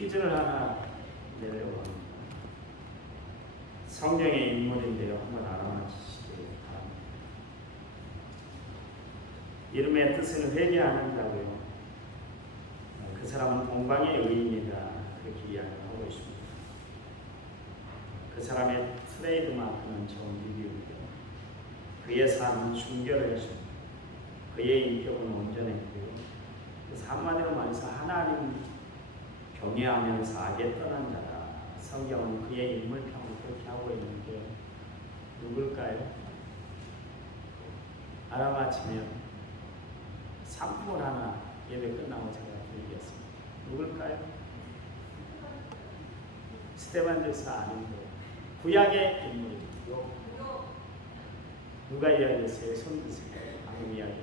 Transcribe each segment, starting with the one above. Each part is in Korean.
퀴즈를 하나 내려고 합니다. 성경의 인물인데요. 한번 알아맞히시기 바랍니다. 이름의 뜻은 회개하는 자고요. 그 사람은 동방의 의인이다. 그렇게 이야기하고 있습니다. 그 사람의 트레이드 마크는 정직이고요. 그의 삶은 순결했습니다. 그의 인격은 온전했고요. 그래서 한마디로 말해서 하나님 경외하면서 악에 떠난 자다. 성경은 그의 인물평을 그렇게 하고 있는데 누굴까요? 알아맞히면 상품을 하나 예배 끝나고 제가 드리겠습니다. 누굴까요? 스테반 제사 아닌데 구약의 인물이죠. 누가 이야기했어요? 손 드세요. 방금 이야기.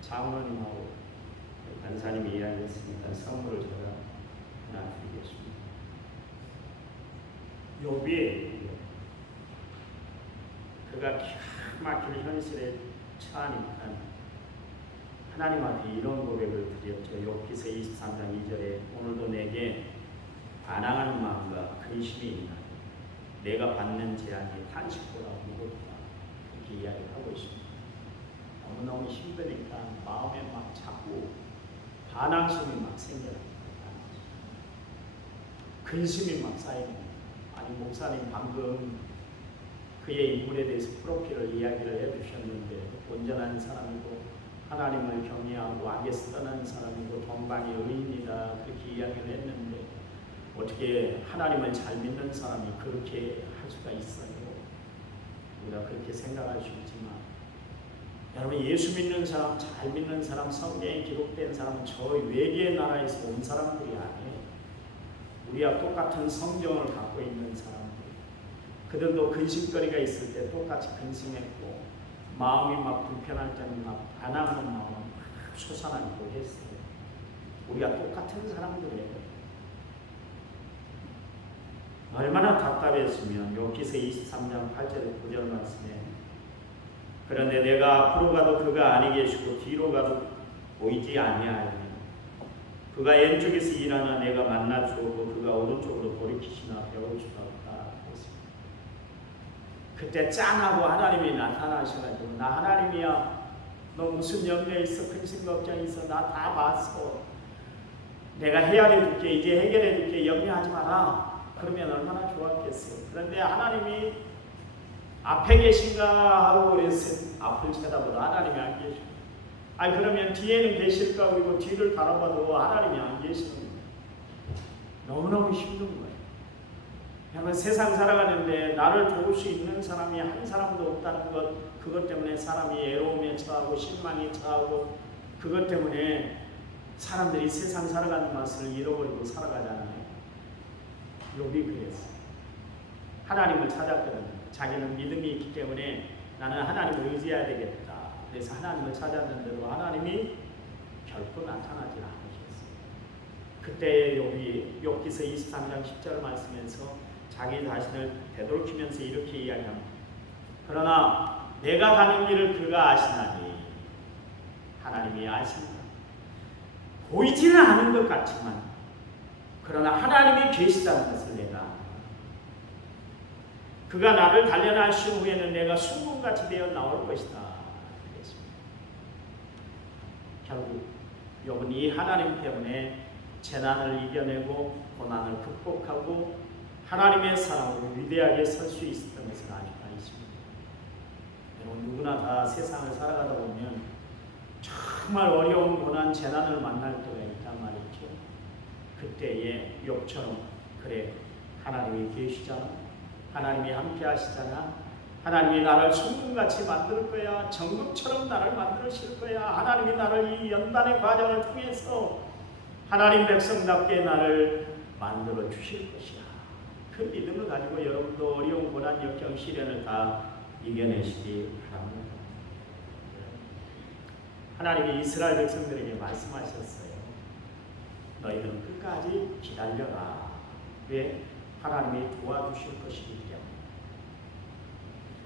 장로님하고 간사님이 이야기했으니까 선물을 제가 하나 드리겠습니다. 욥이 그가 기가 막힐 현실에 처하니까 하나님 앞에 이런 고백을 드렸죠. 욥기서 23장 2절에 오늘도 내게 반항하는 마음과 근심이 있나 내가 받는 재앙이 탄식보다 무겁다. 그렇게 이야기를 하고 있습니다. 너무너무 힘드니까 마음에 막 자꾸 반항심이 막 생겨납니다. 근심이 막 쌓입니다. 아니 목사님 방금 그의 인물에 대해서 프로필을 이야기를 해주셨는데 온전한 사람이고 하나님을 경외하고 악에서 떠난 사람이고 동방의 의인이다 그렇게 이야기를 했는데 어떻게 하나님을 잘 믿는 사람이 그렇게 할 수가 있어요? 우리가 그렇게 생각할 수 있지만 여러분 예수 믿는 사람, 잘 믿는 사람, 성경에 기록된 사람은 저 외계의 나라에서 온 사람들이 아니에요. 우리와 똑같은 성경을 갖고 있는 사람들. 그들도 근심거리가 있을 때 똑같이 근심했고 마음이 막 불편할 때는 막 반항하는 마음을 막 솟아나기도 했어요. 우리가 똑같은 사람들이에요. 얼마나 답답했으면 욥기서 23장 8절 9절 말씀에 그런데 내가 앞으로 가도 그가 아니 계시고 뒤로 가도 보이지 아니하리니 그가 왼쪽에서 일하나 내가 만나 주었고 그가 오른쪽으로 돌이키시나 배울 수가 없다 했습니다. 그때 짠하고 하나님이 나타나셔가지고 나 하나님이야 너 무슨 염려 있어 근심 걱정 있어 나 다 봤어 내가 헤아려 줄게 이제 해결해 줄게 염려하지 마라 그러면 얼마나 좋았겠어요. 그런데 하나님이 앞에 계신가 하고 그래서 앞을 쳐다보다 하나님이 안 계시고 아니 그러면 뒤에는 계실까 그리고 뒤를 바라봐도 하나님이 안 계시는 거예요. 너무너무 힘든 거예요. 여러분 세상 살아가는데 나를 도울 수 있는 사람이 한 사람도 없다는 것 그것 때문에 사람이 애로움에 처하고 실망에 처하고 그것 때문에 사람들이 세상 살아가는 맛을 잃어버리고 살아가잖아요. 욥이 그랬어요. 하나님을 찾았거든요. 자기는 믿음이 있기 때문에 나는 하나님을 의지해야 되겠다. 그래서 하나님을 찾았는데도 하나님이 결코 나타나지 않으셨어요. 그때 욥이 욥기서 23장 10절 말씀에서 자기 자신을 되돌이키면서 이렇게 이야기합니다. 그러나 내가 가는 길을 그가 아시나니 하나님이 아십니다. 보이지는 않은 것 같지만 그러나 하나님이 계시다는 것을 내가 압니다. 그가 나를 단련하신 후에는 내가 순금같이 되어 나올 것이다. 그랬습니다. 결국 욥은 이 하나님 때문에 재난을 이겨내고 고난을 극복하고 하나님의 사랑으로 위대하게 설 수 있었던 것을 아직도 있습니다. 여러분 누구나 다 세상을 살아가다 보면 정말 어려운 고난 재난을 만날 때가 있단 말이죠. 그때에 욥처럼 그래 하나님이 계시잖아. 하나님이 함께 하시잖아. 하나님이 나를 순금같이 만들 거야. 정금처럼 나를 만드실 거야. 하나님이 나를 이 연단의 과정을 통해서 하나님 백성답게 나를 만들어 주실 것이야. 그 믿음을 가지고 여러분도 어려운 고난 역경 시련을 다 이겨내시기 바랍니다. 하나님이 이스라엘 백성들에게 말씀하셨어요. 너희는 끝까지 기다려라. 왜? 하나님이 도와주실 것이기 때문에.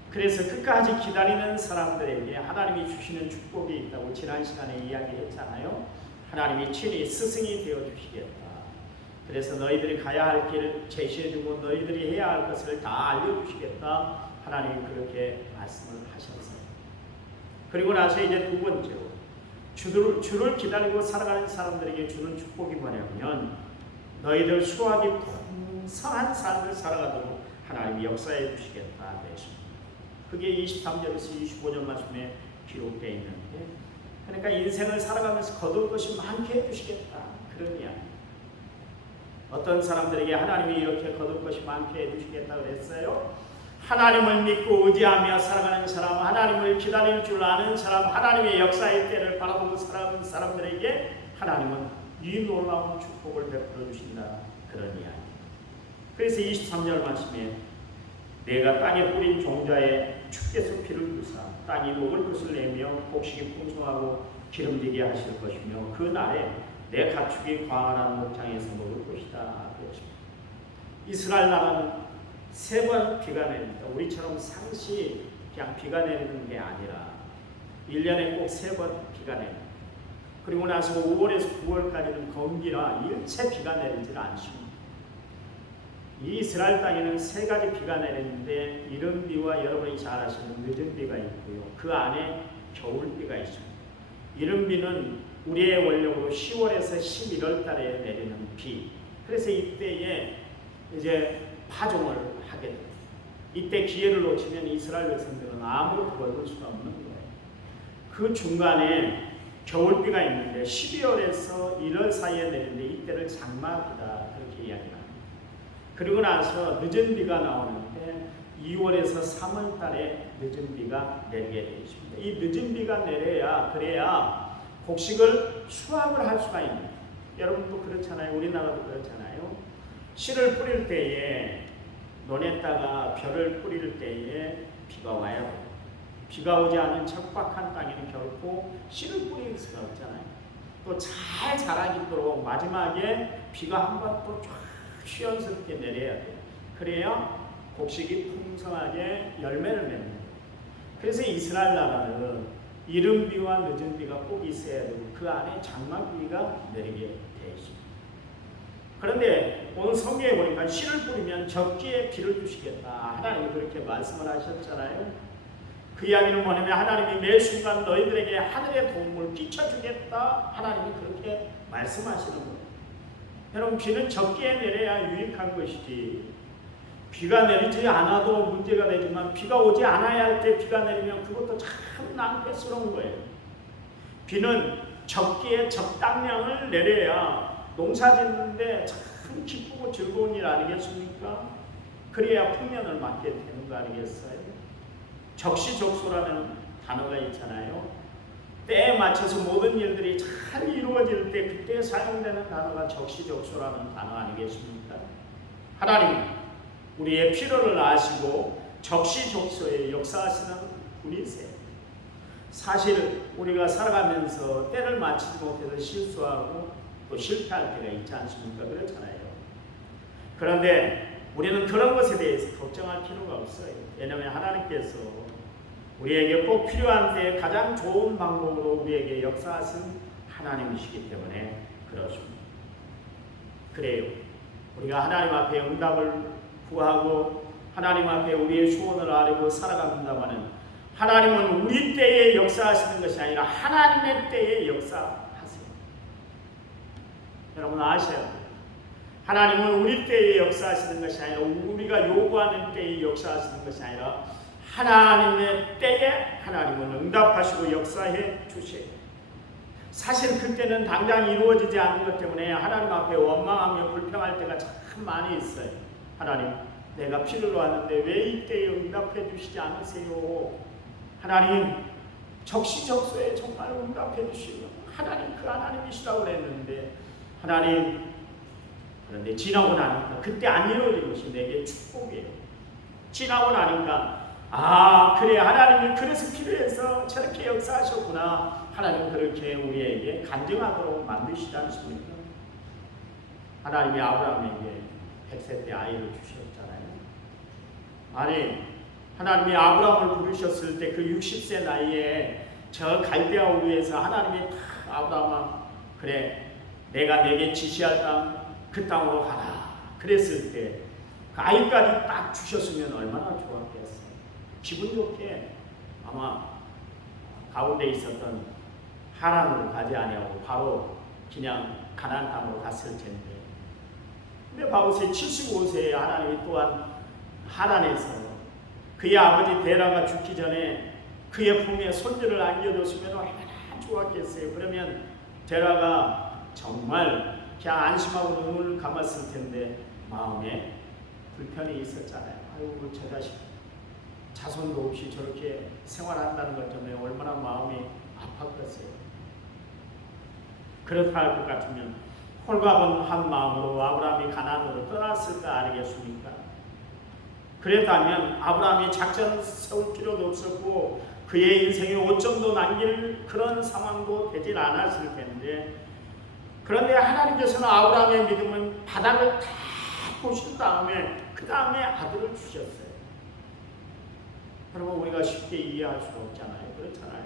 그래서 끝까지 기다리는 사람들에게 하나님이 주시는 축복이 있다고 지난 시간에 이야기했잖아요. 하나님이 친히 스승이 되어주시겠다. 그래서 너희들이 가야 할 길을 제시해주고 너희들이 해야 할 것을 다 알려주시겠다. 하나님이 그렇게 말씀을 하셨어요. 그리고 나서 이제 두 번째로 주를 기다리고 살아가는 사람들에게 주는 축복이 뭐냐면 너희들 수확이 풍성한 삶을 살아가도록 하나님이 역사해 주시겠다 되십니다. 그게 23절에서 25절 말씀에 기록되어 있는데, 그러니까 인생을 살아가면서 거둘 것이 많게 해주시겠다 그런 이야기. 어떤 사람들에게 하나님이 이렇게 거둘 것이 많게 해주시겠다 그랬어요. 하나님을 믿고 의지하며 살아가는 사람, 하나님을 기다릴 줄 아는 사람, 하나님의 역사의 때를 바라보고 살아가는 사람들에게 하나님은 이 놀라운 축복을 베풀어 주신다 그런 이야기. 그래서 23절 말씀에 내가 땅에 뿌린 종자에 주께서 피를 주사 땅이 녹을 것을 내며 곡식이 풍성하고 기름지게 하실 것이며 그 날에 내 가축이 광활한 목장에서 먹을 것이다. 이스라엘 나라는 3번 비가 내립니다. 우리처럼 상시 그냥 비가 내리는 게 아니라 1년에 꼭 3번 비가 내립니다. 그리고 나서 5월에서 9월까지는 건기라 일체 비가 내리질 않습니다. 이 이스라엘 땅에는 3가지 비가 내리는데 이른 비와 여러분이 잘 아시는 늦은 비가 있고요. 그 안에 겨울 비가 있습니다. 이른 비는 우리의 원력으로 10월에서 11월 달에 내리는 비. 그래서 이때에 이제 파종을 하게 됩니다. 이때 기회를 놓치면 이스라엘 백성들은 아무것도 거둘 수가 없는 거예요. 그 중간에 겨울비가 있는데 12월에서 1월 사이에 내리는데 이때를 장마비다 그렇게 이야기합니다. 그리고 나서 늦은 비가 나오는데 2월에서 3월 달에 늦은 비가 내리게 되어 있습니다. 이 늦은 비가 내려야 그래야 곡식을 수확을 할 수가 있는. 여러분도 그렇잖아요. 우리나라도 그렇잖아요. 씨를 뿌릴 때에 논에다가 벼를 뿌릴 때에 비가 와야 돼요. 비가 오지 않은 척박한 땅에는 결코 씨를 뿌릴 수가 없잖아요. 또 잘 자라기도록 마지막에 비가 한 번 또 쫙 시원스럽게 내려야 돼요. 그래야 곡식이 풍성하게 열매를 맺는. 그래서 이스라엘 나라는 이른 비와 늦은 비가 꼭 있어야 되고 그 안에 장마비가 내리게 되어 있습니다. 그런데 오늘 성경에 보니까 씨를 뿌리면 적기에 비를 주시겠다. 하나님이 그렇게 말씀을 하셨잖아요. 그 이야기는 뭐냐면 하나님이 매 순간 너희들에게 하늘의 도움을 끼쳐주겠다. 하나님이 그렇게 말씀하시는 거예요. 여러분 비는 적기에 내려야 유익한 것이지 비가 내리지 않아도 문제가 되지만 비가 오지 않아야 할 때 비가 내리면 그것도 참 낭패스러운 거예요. 비는 적기에 적당량을 내려야 농사 짓는데 참 기쁘고 즐거운 일 아니겠습니까? 그래야 풍년을 맞게 되는 거 아니겠어요? 적시적소라는 단어가 있잖아요. 때에 맞춰서 모든 일들이 잘 이루어질 때 그때 사용되는 단어가 적시적소라는 단어 아니겠습니까? 하나님 우리의 필요를 아시고 적시적소에 역사하시는 분이세요. 사실 우리가 살아가면서 때를 맞추지 못해서 실수하고 또 실패할 때가 있지 않습니까? 그렇잖아요. 그런데 우리는 그런 것에 대해서 걱정할 필요가 없어요. 왜냐하면 하나님께서 우리에게 꼭 필요한 때 가장 좋은 방법으로 우리에게 역사하신 하나님이시기 때문에 그렇습니다. 그래요. 우리가 하나님 앞에 응답을 구하고 하나님 앞에 우리의 소원을 아뢰고 살아간다고는 하나님은 우리 때에 역사하시는 것이 아니라 하나님의 때에 역사하세요. 여러분 아셔야 돼요. 하나님은 우리 때에 역사하시는 것이 아니라 우리가 요구하는 때에 역사하시는 것이 아니라 하나님의 때에 하나님은 응답하시고 역사해 주세요. 사실 그때는 당장 이루어지지 않는 것 때문에 하나님 앞에 원망하며 불평할 때가 참 많이 있어요. 하나님 내가 피를 놓았는데 왜 이때에 응답해 주시지 않으세요? 하나님 적시적소에 정말 응답해 주시고 하나님 그 하나님이시라고 그랬는데 하나님 그런데 지나고 나니까 그때 안 이루어진 것이 내게 축복이에요. 지나고 나니까 아 그래 하나님이 그래서 필요해서 저렇게 역사하셨구나. 하나님 그렇게 우리에게 간증하도록 만드시지 않습니까? 하나님이 아브라함에게 100세 때 아이를 주셨잖아요. 아니 하나님이 아브라함을 부르셨을 때 그 60세 나이에 저 갈대아 우르에서 하나님이 아브라함아 그래 내가 내게 지시할 땅 그 땅으로 가라. 그랬을 때 그 아이까지 딱 주셨으면 얼마나 좋았겠어요. 기분 좋게 아마 가운데 있었던 하란으로 가지 아니하고 바로 그냥 가나안 땅으로 갔을 텐데, 근데 바오세 75세에 하나님이 또한 하란에서 그의 아버지 데라가 죽기 전에 그의 품에 손주를 안겨줬으면 얼마나 좋았겠어요. 그러면 데라가 정말 그냥 안심하고 눈을 감았을 텐데 마음에 불편이 있었잖아요. 아이고, 저 자식 자손도 없이 저렇게 생활한다는 것 때문에 얼마나 마음이 아팠겠어요. 그렇다 할 것 같으면 홀가분 한 마음으로 아브라함이 가나안으로 떠났을까 아니겠습니까? 그랬다면 아브라함이 작전 세울 필요도 없었고 그의 인생에 오점도 남길 그런 상황도 되질 않았을 텐데, 그런데 하나님께서는 아브라함의 믿음은 바닥을 다 보신 다음에 그 다음에 아들을 주셨어요. 여러분, 우리가 쉽게 이해할 수 없잖아요. 그렇잖아요.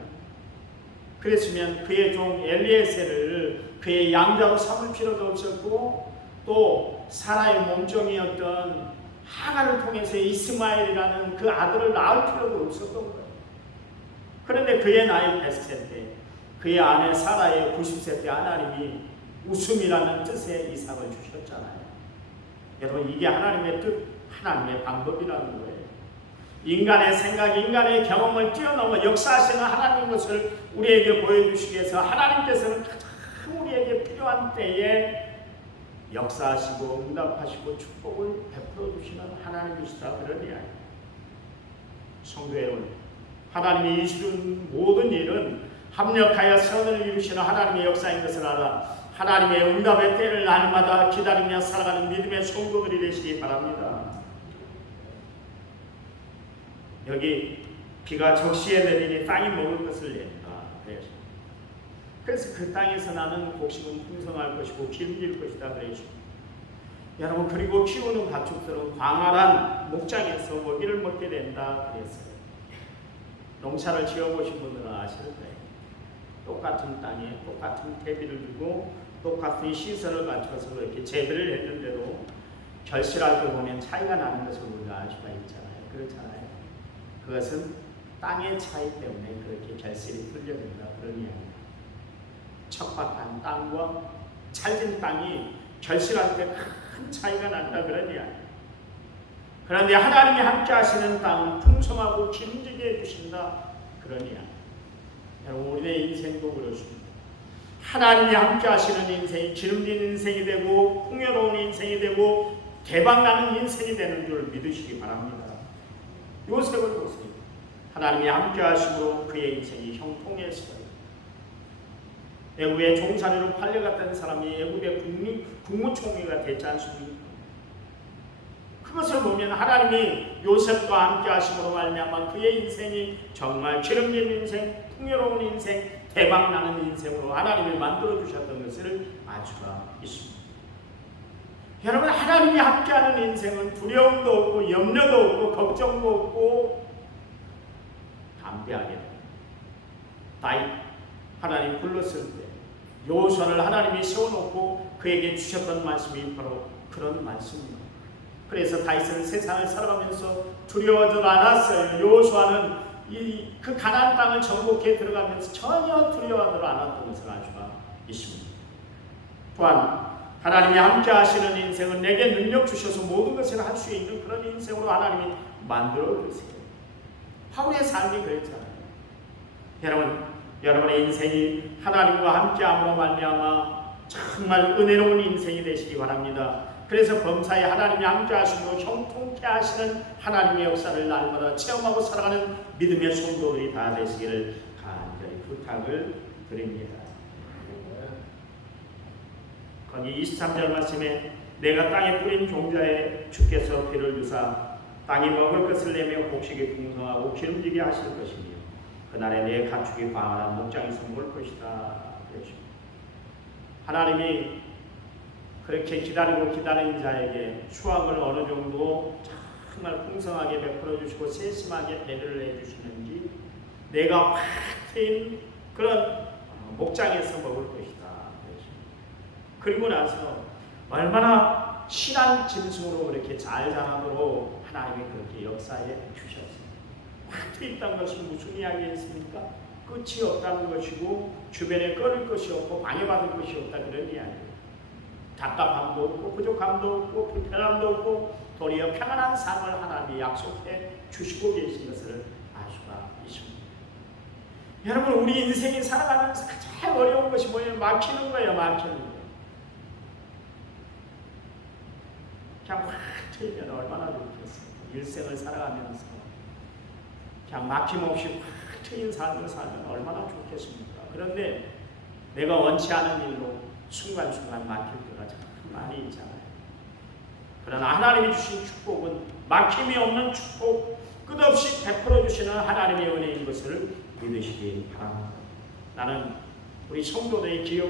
그랬으면 그의 종 엘리에셀을 그의 양자로 삼을 필요도 없었고, 또 사라의 몸종이었던 하갈을 통해서 이스마엘이라는 그 아들을 낳을 필요도 없었던 거예요. 그런데 그의 나이 100세 때 그의 아내 사라의 90세 때 하나님이 웃음이라는 뜻의 이삭을 주셨잖아요. 여러분, 이게 하나님의 뜻, 하나님의 방법이라는 거예요. 인간의 생각, 인간의 경험을 뛰어넘어 역사하시는 하나님 것을 우리에게 보여주시기 위해서 하나님께서는 가장 우리에게 필요한 때에 역사하시고 응답하시고 축복을 베풀어 주시는 하나님이시다, 그런 이야기. 성도 여러분, 하나님이 이루는 모든 일은 합력하여 선을 이루시는 하나님의 역사인 것을 알아 하나님의 응답의 때를 날마다 기다리며 살아가는 믿음의 성도들이 되시기 바랍니다. 여기 비가 적시에 내리니 땅이 먹을 것을 낸다. 그래서 그 땅에서 나는 곡식은 풍성할 것이고 기름질 것이다 그랬습니다. 여러분, 그리고 키우는 가축들은 광활한 목장에서 먹이를 먹게 된다 그랬어요. 농사를 지어보신 분들은 아실 거예요. 똑같은 땅에 똑같은 퇴비를 주고 똑같은 시설을 갖춰서 이렇게 재배를 했는데도 결실할 때 보면 차이가 나는 것을 우리가 알 수가 있잖아요. 그렇잖아요. 그것은 땅의 차이 때문에 그렇게 결실이 풀려진다, 그런 이야기입니다. 척박한 땅과 찰진 땅이 결실할 때 큰 차이가 난다, 그런 이야기입니다. 그런데 하나님이 함께 하시는 땅은 풍성하고 기름지게 해주신다, 그런 이야기입니다. 여러분, 우리의 인생도 그렇습니다. 하나님이 함께 하시는 인생이 기름진 인생이 되고 풍요로운 인생이 되고 대박나는 인생이 되는 줄 믿으시기 바랍니다. 요셉을 보세요. 하나님이 함께 하시고 그의 인생이 형통했어요. 애굽의 종살이로 팔려갔던 사람이 애굽의 국무총리가 됐지 않습니까? 그것을 보면 하나님이 요셉과 함께 하심으로 말미암아 그의 인생이 정말 기름진 인생, 풍요로운 인생, 대박나는 인생으로 하나님이 만들어주셨던 것을 알 수가 있습니다. 여러분, 하나님이 함께하는 인생은 두려움도 없고 염려도 없고 걱정도 없고 담대하게 됩니다. 다윗 하나님 불렀을 때 여호수아를 하나님이 세워놓고 그에게 주셨던 말씀이 바로 그런 말씀입니다. 그래서 다윗은 세상을 살아가면서 두려워하지 않았어요. 여호수아는 그 가나안 땅을 정복해 들어가면서 전혀 두려워하지 않았던 것을 알 수가 있습니다. 또한 하나님이 함께 하시는 인생은 내게 능력 주셔서 모든 것을 할 수 있는 그런 인생으로 하나님이 만들어 주세요. 바울의 삶이 그랬잖아요. 여러분의 인생이 하나님과 함께함으로 말미암아 정말 은혜로운 인생이 되시기 바랍니다. 그래서 범사에 하나님이 함께 하시고 형통케 하시는 하나님의 역사를 날마다 체험하고 살아가는 믿음의 성도들이 다 되시기를 간절히 부탁을 드립니다. 거기 23절 말씀에 내가 땅에 뿌린 종자에 주께서 비를 주사 땅이 먹을 것을 내며 곡식이 풍성하고 기름지게 하실 것이며 그날에 내 가축이 광활한 목장에서 먹을 것이다. 하나님이 그렇게 기다린 자에게 수확을 어느 정도 정말 풍성하게 베풀어 주시고 세심하게 배려를 해주시는지 내가 확 트인 그런 목장에서 먹을 것이다. 그리고 나서 얼마나 신한 짐승으로 그렇게 잘 자라도록 하나님이 그렇게 역사해 주셨어요. 확 있다는 것은 무슨 이야기였습니까? 끝이 없다는 것이고 주변에 끊을 것이 없고 방해받을 것이 없다, 그런 이야기예요. 답답함도 없고 부족함도 없고 불편함도 없고 도리어 평안한 삶을 하나님이 약속해 주시고 계신 것을 알 수가 있습니다. 여러분, 우리 인생이 살아가면서 가장 어려운 것이 뭐예요? 막히는 거예요. 막히는 거예요. 그냥 확 트이면 얼마나 좋겠어요. 일생을 살아가면서 그냥 막힘없이 확 트인 삶을 살면 얼마나 좋겠습니까? 그런데 내가 원치 않은 일로 순간순간 막힐 때가 참 많이 있잖아요. 그러나 하나님이 주신 축복은 막힘이 없는 축복, 끝없이 베풀어 주시는 하나님의 은혜인 것을 믿으시기 바랍니다. 나는 우리 성도들의 기업,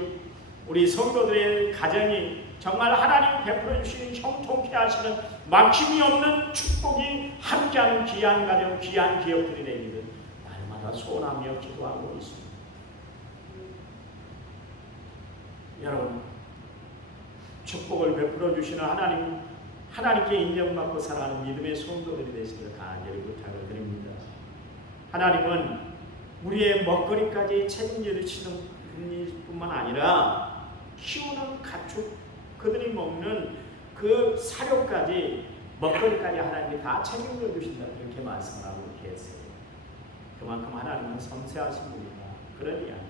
우리 성도들의 가정이 정말 하나님 베풀어 주시는 형통케 하시는 막힘이 없는 축복이 함께하는 귀한 가정, 귀한 기업들이 되기를 날마다 소원하며 기도하고 있습니다. 여러분, 축복을 베풀어 주시는 하나님께 인정받고 살아가는 믿음의 성도들이 되시기를 간절히 부탁을 드립니다. 하나님은 우리의 먹거리까지 책임져 주시는 분뿐만 아니라 키우는 가축, 그들이 먹는 그 사료까지, 먹거리까지 하나님이 다 책임져 주신다, 그렇게 말씀하고 계세요. 그만큼 하나님은 섬세하신 분이다, 그런 이야기.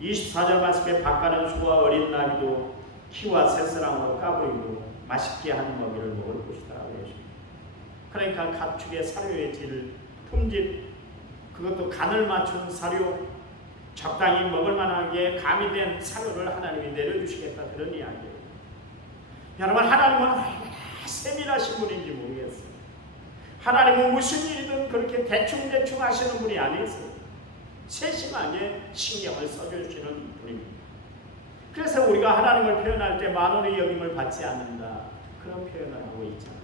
24절 말씀에 밭가는 소와 어린 나귀도 키와 새사랑으로 까부리고 맛있게 하는 먹이를 먹을 것이다라고 했습니다. 그러니까 가축의 사료의 질, 품질, 그것도 간을 맞춘 사료, 적당히 먹을 만하게 가미된 사료를 하나님이 내려주시겠다, 그런 이야기예요. 여러분, 하나님은 얼마나 세밀하신 분인지 모르겠어요. 하나님은 무슨 일이든 그렇게 대충대충 하시는 분이 아니세요. 세심하게 신경을 써주시는 분입니다. 그래서 우리가 하나님을 표현할 때 만원의 여김을 받지 않는다, 그런 표현을 하고 있잖아요.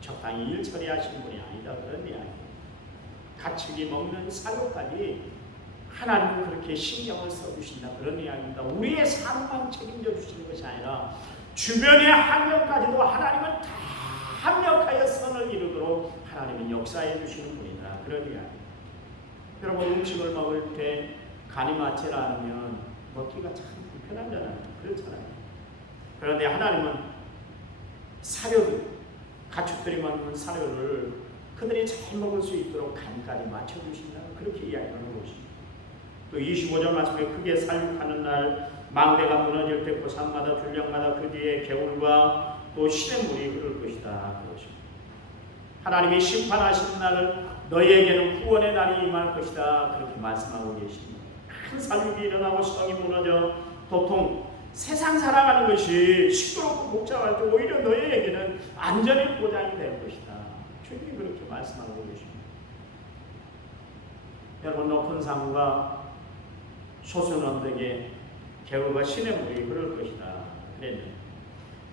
적당히 일 처리하신 분이 아니다, 그런 이야기예요. 가축이 먹는 사료까지 하나님은 그렇게 신경을 써주신다, 그런 이야기입니다. 우리의 삶만 책임져 주시는 것이 아니라 주변의 환경까지도 하나님은 다 합력하여 선을 이루도록 하나님은 역사해 주시는 분이다, 그런 이야기입니다. 여러분, 음식을 먹을 때 간이 맞지 않으면 먹기가 참 불편하잖아요. 그렇잖아요. 그런데 하나님은 사료들, 가축들이 먹는 사료를 그들이 잘 먹을 수 있도록 간까지 맞춰주신다, 그렇게 이야기하는 것입니다. 또 25절 말씀에 크게 살육하는 날, 망대가 무너질 때 고산마다 줄령마다 그 뒤에 개울과 또 시냇물이 흐를 것이다, 그것입니다. 하나님이 심판하시는 날을 너희에게는 구원의 날이 임할 것이다, 그렇게 말씀하고 계십니다. 큰 살육이 일어나고 성이 무너져 도통 세상 살아가는 것이 시끄럽고 복잡할 때 오히려 너희에게는 안전의 보장이 될 것이다, 주님이 그렇게 말씀하고 계십니다. 여러분, 높은 산과 솟은 언덕에 개울과 시냇물이 흐를 것이다 그랬는데,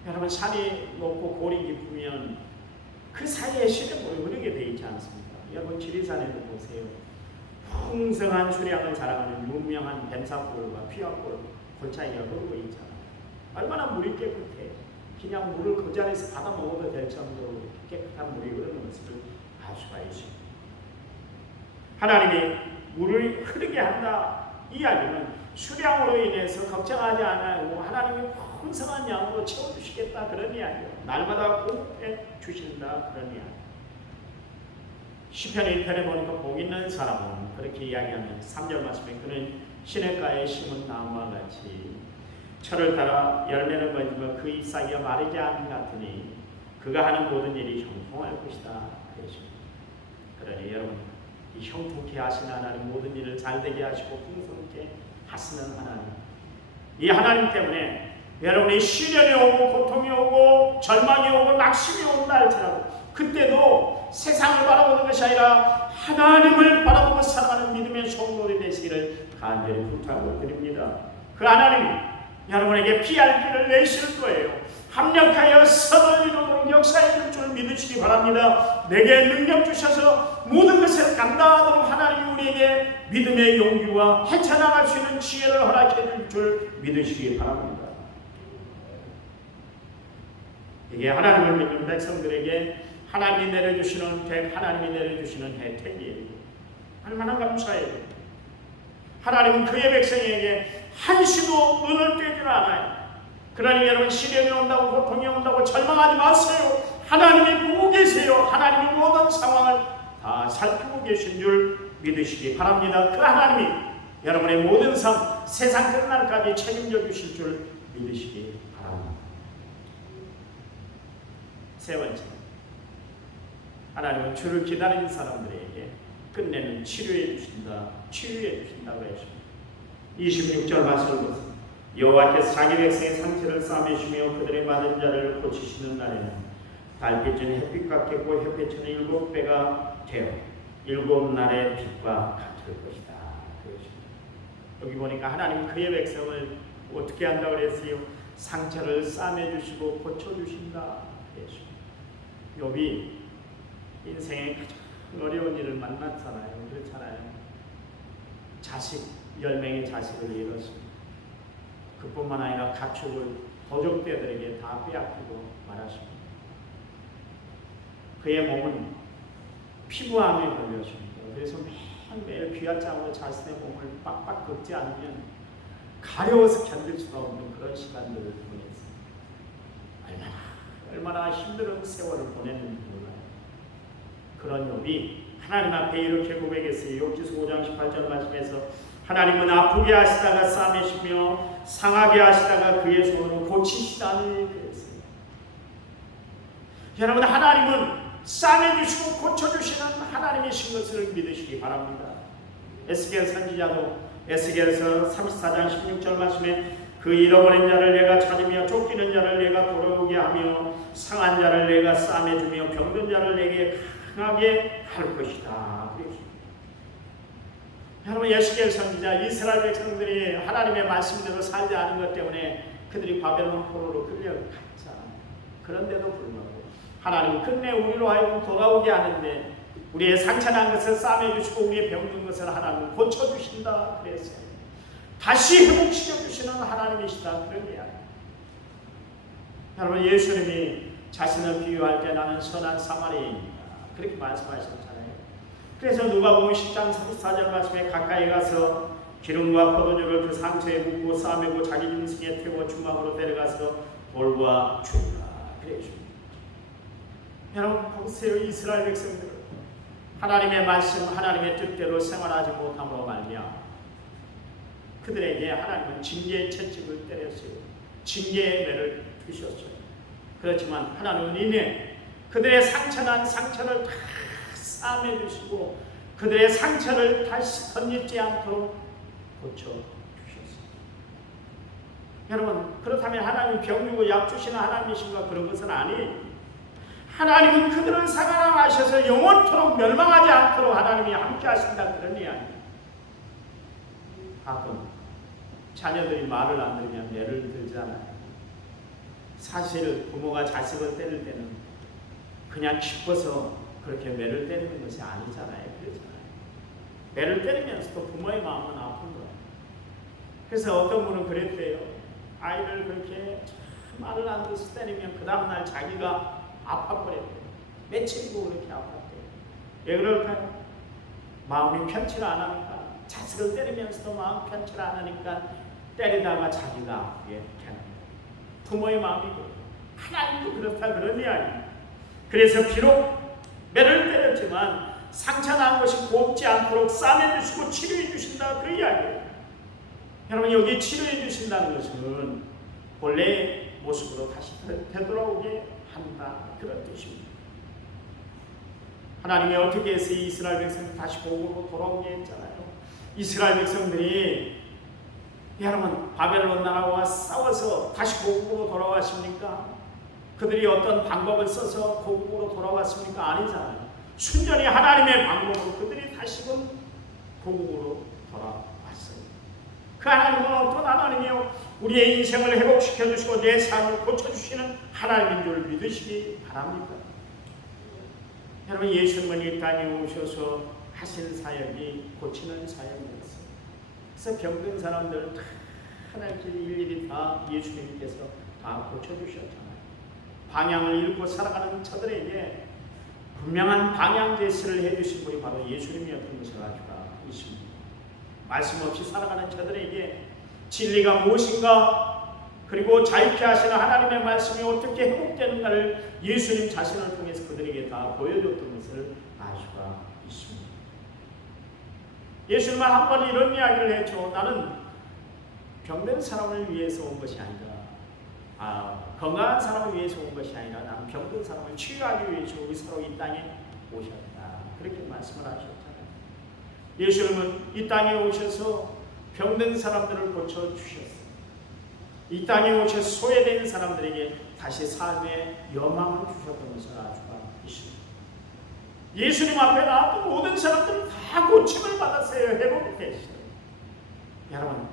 여러분, 산이 높고 골이 깊으면 그 사이에 시냇물이 흐르게 되어 있지 않습니까? 여러분, 지리산에도 보세요. 풍성한 수량을 자랑하는 유명한 뱀사골과 피화골 골짜기가 흐르고 있잖아요. 얼마나 물이 깨끗해. 그냥 물을 그 자리에서 받아 먹어도 될 정도로 깨끗한 물이 흐르는 것을 알 수가 있습니다. 하나님이 물을 흐르게 한다, 이 이야기는 수량으로 인해서 걱정하지 않고 하나님이 풍성한 양으로 채워주시겠다, 그런 이야기예요. 날마다 공급해 주신다, 그런 이야기. 시편 1편에 보니까 복 있는 사람은 그렇게 이야기하면 3절 말씀에 그는 시냇가에 심은 나무와 같이 철을 따라 열매를 맺으며 그 잎사귀가 마르지 않는 같으니 그가 하는 모든 일이 형통할 것이다, 그러십니다. 그러니 여러분, 이 형통케 하시는 하나님, 모든 일을 잘되게 하시고 풍성케 하시는 하나님, 이 하나님 때문에 여러분이 시련이 오고 고통이 오고 절망이 오고 낙심이 온다 할지라도 그때도 세상을 바라보는 것이 아니라 하나님을 바라보고 살아가는 믿음의 성도들이 되시기를 간절히 부탁드립니다. 그 하나님이 여러분에게 피할 길을 내실 거예요. 합력하여 선을 이루도록 역사해 줄 줄 믿으시기 바랍니다. 내게 능력 주셔서 모든 것을 감당하도록 하나님이 우리에게 믿음의 용기와 헤쳐나갈 수 있는 지혜를 허락해 줄 줄 믿으시기 바랍니다. 이게 하나님을 믿는 백성들에게 하나님이 내려주시는 혜택이에요. 얼마나 감사해요. 하나님은 그의 백성에게 한시도 눈을 떼지 않아요. 그러니 여러분, 시련이 온다고, 고통이 온다고 절망하지 마세요. 하나님이 보고 계세요. 하나님이 모든 상황을 다 살피고 계신 줄 믿으시기 바랍니다. 그 하나님이 여러분의 모든 삶, 세상 끝날까지 책임져 주실 줄 믿으시기 바랍니다. 세 번째, 하나님은 주를 기다리는 사람들에게 끝내는 치료해 주신다고 했습니다. 26절 말씀을 보세요. 여호와께서 자기 백성의 상처를 싸매시며 그들의 맞은 자를 고치시는 날에는 달빛은 햇빛 같겠고 햇빛은 7배가 되어 7날의 빛과 같을 것이다. 여기 보니까 하나님 그의 백성을 어떻게 한다고 그랬어요? 상처를 싸매주시고 고쳐주신다 그랬습니다. 욥이 인생에 가장 어려운 일을 만났잖아요. 그렇잖아요. 10명의 자식을 잃었습니다. 그뿐만 아니라 가축을 도적들에게 다 빼앗기고 말았습니다. 그의 몸은 피부암에 걸렸습니다. 그래서 매일 귀하장으로 자신의 몸을 빡빡 긁지 않으면 가려워서 견딜 수가 없는 그런 시간들을 보냈습니다. 얼마나 힘든 세월을 보냈는지 몰라요. 그런 욥이 하나님 앞에 이렇게 고백했어요. 욥기서 5장 18절 말씀에서 하나님은 아프게 하시다가 싸매시며 상하게 하시다가 그의 손으로 고치시다니 그랬어요. 여러분, 하나님은 싸매주시고 고쳐주시는 하나님이신 것을 믿으시기 바랍니다. 에스겔 선지자도 에스겔서 34장 16절 말씀에 그 잃어버린 자를 내가 찾으며 쫓기는 자를 내가 돌아오게 하며 상한 자를 내가 싸매주며 병든 자를 내게 강하게 할 것이다. 여러분, 에스겔 선지자 이스라엘 백성들이 하나님의 말씀대로 살지 않은 것 때문에 그들이 바벨론 포로로 끌려갔잖아요. 그런데도 불구하고 하나님은 끝내 우리로 하여금 돌아오게 하는데 우리의 상처난 것을 싸매주시고 우리의 병든 것을 하나님은 고쳐주신다 그랬어요. 다시 회복시켜주시는 하나님이시다 그런 이야기. 여러분, 예수님이 자신을 비유할 때 나는 선한 사마리아인이다 그렇게 말씀하셨잖아요. 그래서 누가복음 10장 34절 말씀에 가까이 가서 기름과 포도주를 그 상처에 묻고 싸매고 자기 짐승에 태워 주막으로 데려가서 돌보아 주라 그랬습니다. 여러분 보세요. 이스라엘 백성들 하나님의 말씀, 하나님의 뜻대로 생활하지 못함으로 말미암아 그들에게 하나님은 징계의 채찍을 때렸어요. 징계의 매를 주셨어요. 그렇지만 하나님은 이내 그들의 상처난 상처를 다 싸매주시고 그들의 상처를 다시 덧입지 않도록 고쳐주셨습니다. 여러분, 그렇다면 하나님이 병주고 약 주시는 하나님이신가? 그런 것은 아니에요. 하나님은 그들을 사랑하셔서 영원토록 멸망하지 않도록 하나님이 함께 하신다 그런 이야기예요. 가끔 자녀들이 말을 안 들으면 매를 들잖아요. 사실 부모가 자식을 때릴 때는 그냥 기뻐서 그렇게 매를 때리는 것이 아니잖아요. 그렇잖아요. 매를 때리면서도 부모의 마음은 아픈 거예요. 그래서 어떤 분은 그랬대요. 아이를 그렇게 말을 안 들어서 때리면 그 다음날 자기가 아파버렸대요. 며칠이고 그렇게 아팠대요. 왜 그럴까요? 마음이 편치를 안 하니까. 자식을 때리면서도 마음 편치를 안 하니까 때리다가 자기가 아프게 되는 거예요. 부모의 마음이고 하나님도 그렇다 그런 이야기예요. 그래서 비록 매를 때렸지만 상처난 것이 곱지 않도록 싸매주시고 치료해 주신다 그 이야기예요. 여러분, 여기 치료해 주신다는 것은 본래의 모습으로 다시 되돌아오게 한다 그런 뜻입니다. 하나님이 어떻게 해서 이스라엘 백성을 다시 복으로 돌아오게 했잖아요. 이스라엘 백성들이 여러분 바벨론 나라와 싸워서 다시 고국으로 돌아왔습니까? 그들이 어떤 방법을 써서 고국으로 돌아왔습니까? 아니잖아요. 순전히 하나님의 방법으로 그들이 다시금 고국으로 돌아왔어요. 그 하나님은 어떤 하나님이요? 우리의 인생을 회복시켜주시고 내 삶을 고쳐주시는 하나님인 줄 믿으시기 바랍니다. 여러분, 예수님은 이 땅에 오셔서 하신 사역이 고치는 사역이었어요. 그래서 병든 사람들을 다 하나님께서 일일이 다 예수님께서 다 고쳐주셨잖아요. 방향을 잃고 살아가는 저들에게 분명한 방향 제시를 해주신 분이 바로 예수님이었던 것을 알수가 있습니다. 말씀 없이 살아가는 저들에게 진리가 무엇인가, 그리고 자유케 하시는 하나님의 말씀이 어떻게 회복되는가를 예수님 자신을 통해서 그들에게 다 보여줬던 것을 알 수가 있습니다. 예수님은 한 번 이런 이야기를 했죠. 나는 병든 사람을 위해서 온 것이 아니라, 건강한 사람을 위해서 온 것이 아니라 나는 병든 사람을 치유하기 위해서 의사로 이 땅에 오셨다. 그렇게 말씀을 하셨잖아요. 예수님은 이 땅에 오셔서 병든 사람들을 고쳐주셨어요. 이 땅에 오셔서 소외된 사람들에게 다시 삶의 여망을 주셨던 것을 알 수가 있습니다. 예수님 앞에 나왔던 모든 사람들은 다 고침을 받았어요. 회복이 됐어요. 여러분,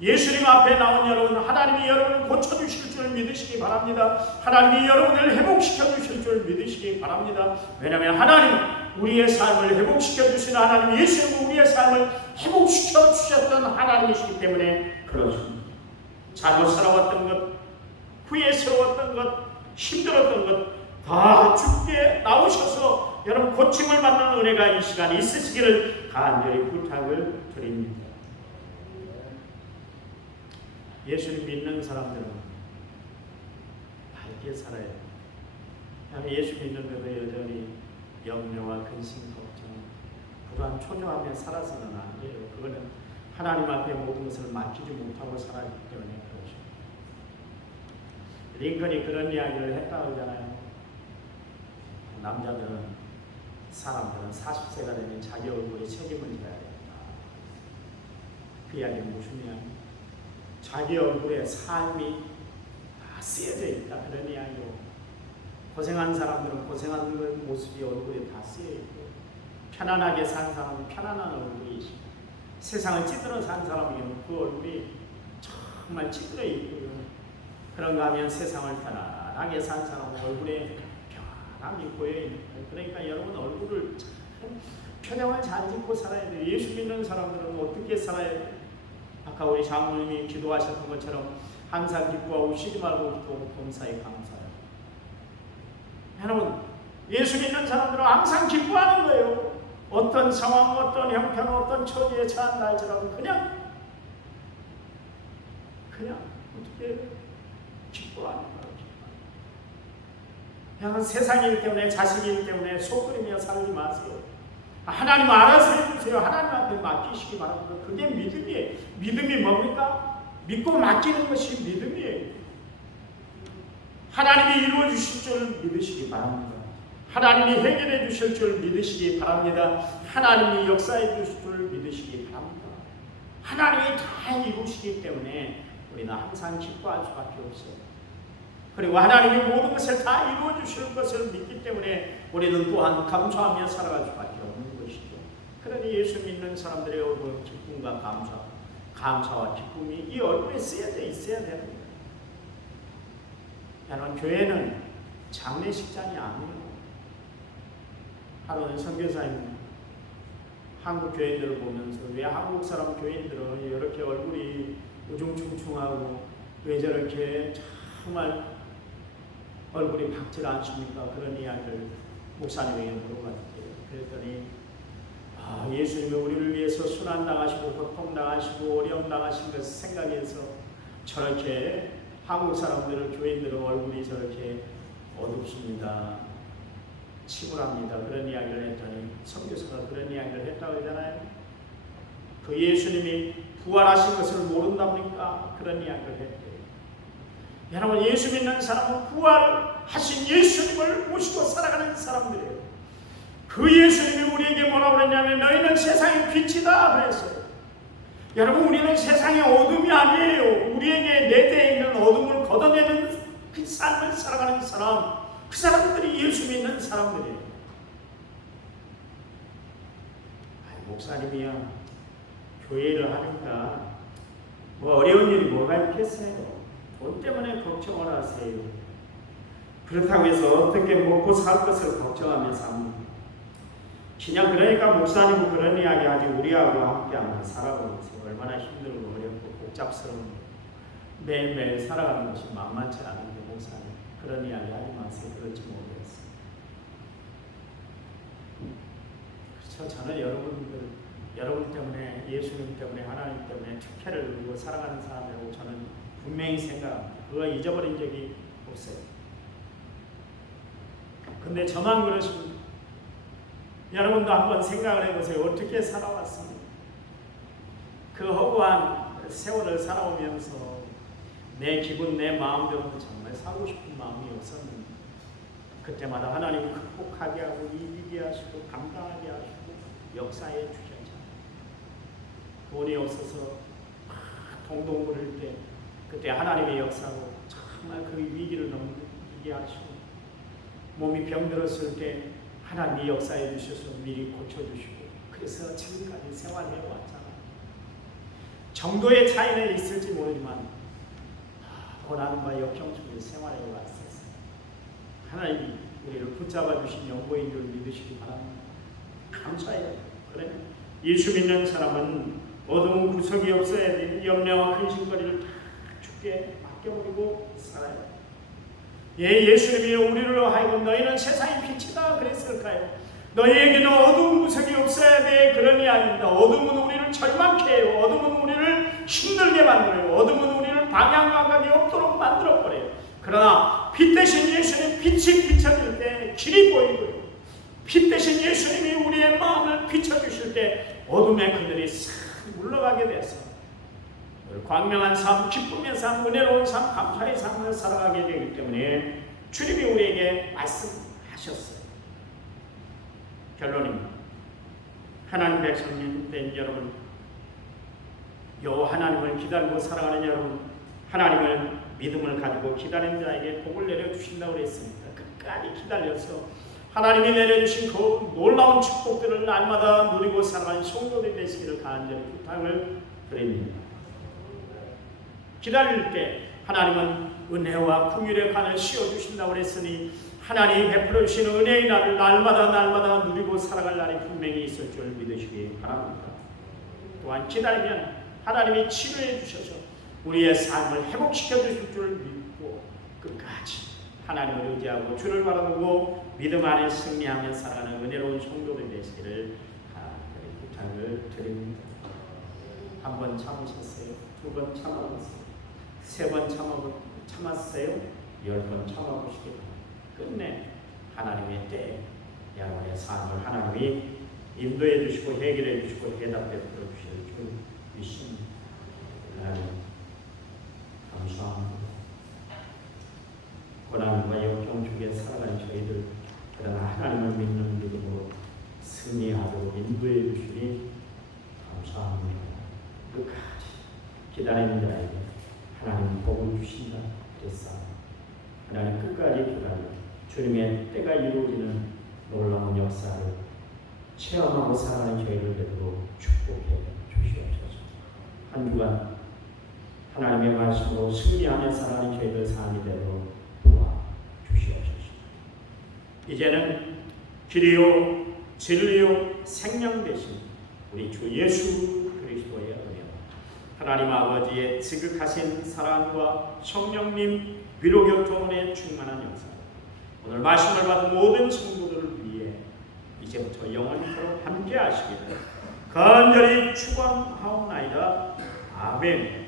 예수님 앞에 나온 여러분, 하나님이 여러분을 고쳐주실 줄 믿으시기 바랍니다. 하나님이 여러분을 회복시켜주실 줄 믿으시기 바랍니다. 왜냐하면 하나님, 우리의 삶을 회복시켜주시는 하나님, 예수님은 우리의 삶을 회복시켜주셨던 하나님이시기 때문에 그렇습니다. 잘못 살아왔던 것, 후회스러웠던 것, 힘들었던 것 다 주께 나오셔서 여러분 고침을 받는 은혜가 이 시간에 있으시기를 간절히 부탁을 드립니다. 예수님 믿는 사람들은 밝게 살아야 돼요. 예수 믿는데도 여전히 염려와 근심, 걱정, 불안, 초조하며 살아서는 안 돼요. 그거는 하나님 앞에 모든 것을 맡기지 못하고 살았기 때문에 그렇죠. 링컨이 그런 이야기를 했다고 하잖아요. 남자들은, 사람들은 40세가 되면 자기 얼굴에 책임을 져야 된다. 그 이야기는 무슨 이야기입니까? 자기 얼굴에 삶이 다 쓰여져 있다. 그런 이야기로. 고생한 사람들은 고생하는 모습이 얼굴에 다 쓰여 있고, 편안하게 산 사람은 편안한 얼굴이 있고, 세상을 찌들어 산 사람에게는 그 얼굴이 정말 찌들어 있고요. 그런가 하면 세상을 편안하게 산 사람은 얼굴에 편안함이 보여있는 거예요. 그러니까 여러분 얼굴을 참 표정을 잘 짓고 살아야 돼요. 예수 믿는 사람들은 어떻게 살아야 돼요? 아까 우리 장로님이 기도하셨던 것처럼 항상 기뻐하고 쉬지 말고 기도하고 범사에 감사해요. 여러분, 예수 믿는 사람들은 항상 기뻐하는 거예요. 어떤 상황, 어떤 형편, 어떤 처지에 처한다 할지라도 그냥 어떻게 기뻐하는 거예요. 그냥 세상이기 때문에, 자식이기 때문에 속 끓이며 살지 마세요. 하나님 알아서 해주세요. 하나님 앞에 맡기시기 바랍니다. 그게 믿음이에요. 믿음이 뭡니까? 믿고 맡기는 것이 믿음이에요. 하나님이 이루어 주실 줄 믿으시기 바랍니다. 하나님이 해결해 주실 줄 믿으시기 바랍니다. 하나님이 역사해 주실 줄 믿으시기 바랍니다. 하나님이 다 이루시기 때문에 우리는 항상 기뻐할 수밖에 없어요. 그리고 하나님이 모든 것을 다 이루어 주실 것을 믿기 때문에 우리는 또한 감사하며 살아갈 수밖에 없는 것이죠. 그러니 예수 믿는 사람들의 얼굴 기쁨과 감사와 기쁨이 이 얼굴에 쓰여져 있어야 됩니다. 여러분, 교회는 장례식장이 아니에요. 하루는 선교사님 한국 교인들을 보면서 왜 한국 사람 교인들은 이렇게 얼굴이 우중충충하고 왜 저렇게 정말 얼굴이 밝지 않습니까? 그런 이야기를 목사님에게 물어봤대요. 그랬더니 예수님이 우리를 위해서 순환당하시고 고통당하시고 어려움당하신 것을 생각해서 저렇게 한국 사람들은, 교인들은 얼굴이 저렇게 어둡습니다. 침울합니다. 그런 이야기를 했더니 선교사가 그런 이야기를 했다고 하잖아요. 그 예수님이 부활하신 것을 모른답니까? 그런 이야기를 했대요. 여러분, 예수 믿는 사람은 부활하신 예수님을 모시고 살아가는 사람들이에요. 그 예수님이 우리에게 뭐라고 그랬냐면 너희는 세상의 빛이다 그랬어요. 여러분, 우리는 세상의 어둠이 아니에요. 우리에게 내재해 있는 어둠을 걷어내는 그 삶을 살아가는 사람, 그 사람들이 예수 믿는 사람들이에요. 목사님이야 교회를 하니까 뭐 어려운 일이 뭐가 있겠어요. 돈 때문에 걱정을 하세요. 그렇다고 해서 어떻게 먹고 살 것을 걱정하며 삽니다. 그냥 그러니까 목사님은 그런 이야기 하지 우리하고 함께 한번 살아보면서 얼마나 힘들고 어렵고 복잡스러운 매일매일 살아가는 것이 만만치 않은데 목사님 그런 이야기 하지 마세요. 그럴지 모르겠어요. 그렇죠. 저는 여러분 때문에, 예수님 때문에, 하나님 때문에 특혜를 누리고 살아가는 사람이라고 저는 분명히 생각합니다. 그거 잊어버린 적이 없어요. 근데 저만 그러십니다. 여러분도 한번 생각을 해보세요. 어떻게 살아왔습니까? 그 허구한 세월을 살아오면서 내 기분, 내 마음대로 정말 살고 싶은 마음이 없었는데 그때마다 하나님이 극복하게 하고 이기게 하시고 감당하게 하시고 역사해 주셨잖아요. 돈이 없어서 동동 부를 때 그때 하나님의 역사로 정말 그 위기를 넘기게 하시고 몸이 병들었을 때 하나님이 역사해 주셔서 미리 고쳐주시고 그래서 지금까지 생활해 왔잖아요. 정도의 차이는 있을지 모르지만 고난과 역경 속에 생활해 왔었어요. 하나님이 우리를 붙잡아 주신 영광인 줄 믿으시기 바랍니다. 감사해요. 그래 예수 믿는 사람은 어두운 구석이 없어야 돼. 염려와 근심거리를 다 주께 맡겨버리고 살아야 돼. 예수님이 우리를 하여금 너희는 세상의 빛이다 그랬을까요? 너희에게는 어두운 구석이 없어야 돼. 그런 이야기입니다. 어둠은 우리를 절망케 해요. 어둠은 우리를 힘들게 만들어요. 어둠은 우리를 방향 감각이 없도록 만들어버려요. 그러나 빛 대신 예수님 빛이 비춰질 때 길이 보이고요. 빛 대신 예수님이 우리의 마음을 비춰주실 때 어둠의 그늘이 싹 물러가게 돼서 광명한 삶, 기쁨의 삶, 은혜로운 삶, 감사의 삶을 살아가게 되기 때문에 주님이 우리에게 말씀하셨어요. 결론입니다. 하나님 백성님 된 여러분, 요 하나님을 기다리고 살아가는 여러분, 하나님을 믿음을 가지고 기다리는 자에게 복을 내려주신다고 그랬습니다. 끝까지 기다려서 하나님이 내려주신 그 놀라운 축복들을 날마다 누리고 살아가는 성도들이 되시기를 간절히 부탁을 드립니다. 기다릴 때 하나님은 은혜와 풍요의 간을 씌워주신다고 그랬으니 하나님이 베풀어 주시는 은혜의 날을 날마다 누리고 살아갈 날이 분명히 있을 줄 믿으시기 바랍니다. 또한 기다리면 하나님이 치료해 주셔서 우리의 삶을 회복시켜 주실 줄 믿고 끝까지 하나님을 의지하고 주를 바라보고 믿음 안에 승리하며 살아가는 은혜로운 성도들 되시기를 부탁을 드립니다. 한 번 참으셨어요? 두 번 참아보세요? 세 번 참았어요? 10번 참아보시기 바랍니다. 끝내 하나님의 때에 여러분의 삶을 하나님이 인도해 주시고 해결해 주시고 대답해 주실 줄 믿습니다. 하나님 감사합니다. 고난과 역경 속에 살아가는 저희들 그러나 하나님을 믿는 믿음으로 승리하도록 인도해 주시니 감사합니다. 끝까지 기다리는 자에게 하나님 복을 주신다 그랬사옵니다. 하나님 끝까지 기다려 주님의 때가 이루어지는 놀라운 역사를 체험하고 살아가는 저희를 되도록 축복해 주시옵소서. 한 주간 하나님의 말씀으로 승리하며 살아가는 저희들 삶이 되도록 도와주시옵소서. 이제는 길이요 진리요 생명 되신 우리 주 예수 그리스도의 은혜와 하나님 아버지의 지극하신 사랑과 성령님 위로교통의 충만한 역사 오늘 말씀을 받은 모든 성도들을 위해 이제부터 영원토록 함께 하시기를 간절히 축원하옵나이다. 아멘.